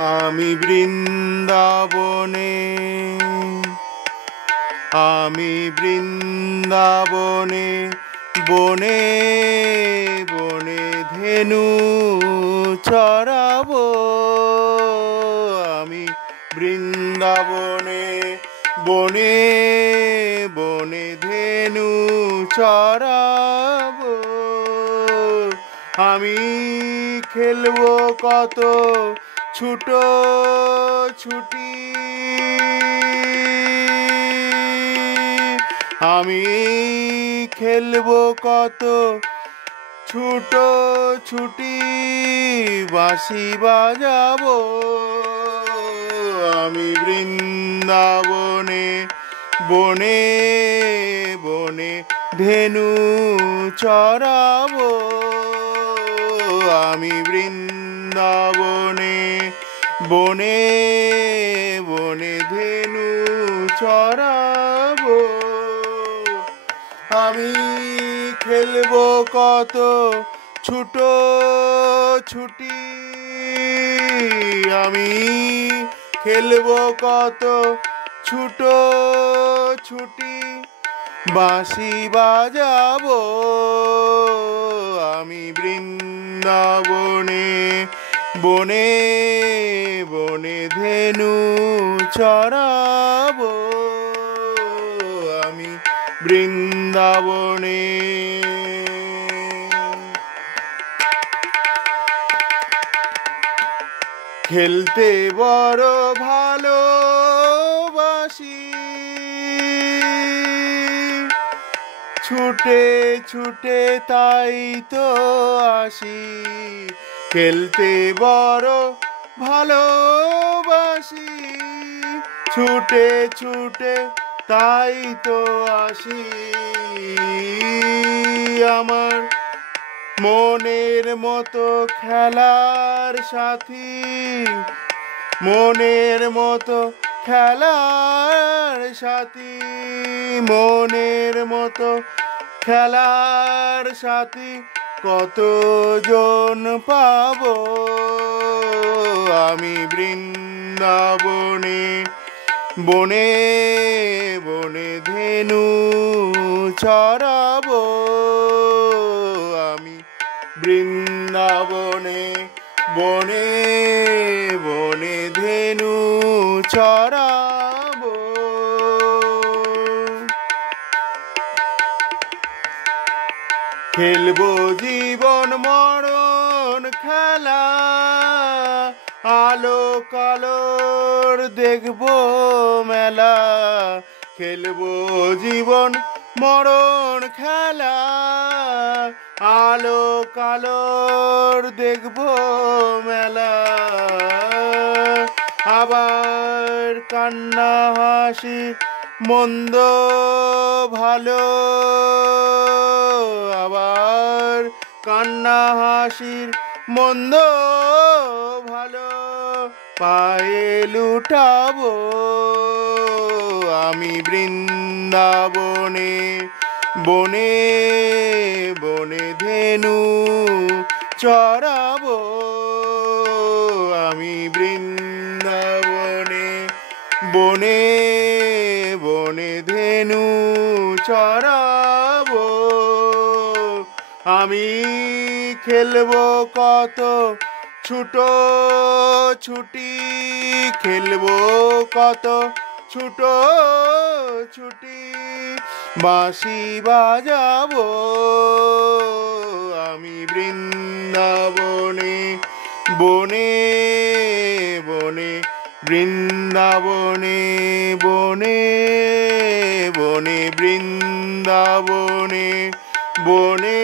আমি বৃন্দাবনে, আমি বৃন্দাবনে, বনে বনে ধেনু চরাবো। আমি বৃন্দাবনে, বনে বনে ধেনু চরাবো। আমি খেলবো কত ছুটো ছুটি, আমি খেলবো কত ছুটো ছুটি, বাঁশি বাজাবো। আমি বৃন্দাবনে, বনে বনে ধেনু চরাবো। আমি বৃন্দাবনে, বনে বনে ধেনু চরাবো। আমি খেলবো কত ছুটো ছুটি, আমি খেলবো কত ছুটো ছুটি, বাঁশি বাজাবো। আমি বৃন্দাবনে, বনে বনে ধেনু চরাবো। আমি বৃন্দাবনে। খেলতে বড় ভালোবাসি, ছুটে ছুটে তাই তো আসি। খেলতে বড় ভালোবাসি, ছুটে ছুটে তাই তো আসি। আমার মনের মতো খেলার সাথী, মনের মতো খেলার সাথী, মনের মতো খেলার সাথী কতজন পাবো। আমি বৃন্দাবনে, বনে বনে ধেনু চরাবো। আমি বৃন্দাবনে, বনে বনে ধেনু চরাবো। খেলবো জীবন মরণ খেলা, আলো কালোর দেখবো মেলা। খেলবো জীবন মরণ খেলা, আলো কালোর দেখবো মেলা। আবার কান্না হাসি মন্দ ভালো, আবার কান্না হাসির মন্দ ভালো পায়ে লুটাবো। আমি বৃন্দাবনে, বনে বনে ধেনু চরাবো। আমি বৃন্দাবনে, বনে বনে ধেনু চরাবো। আমি খেলবো কত ছুটো ছুটি, খেলবো কত ছুটো ছুটি, বাঁশি বাজাবো। আমি বৃন্দাবনে, বনে বনে বৃন্দাবনে, বনে বনে বৃন্দাবনে, বনে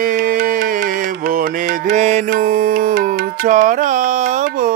বনে ধেনু চরাবো।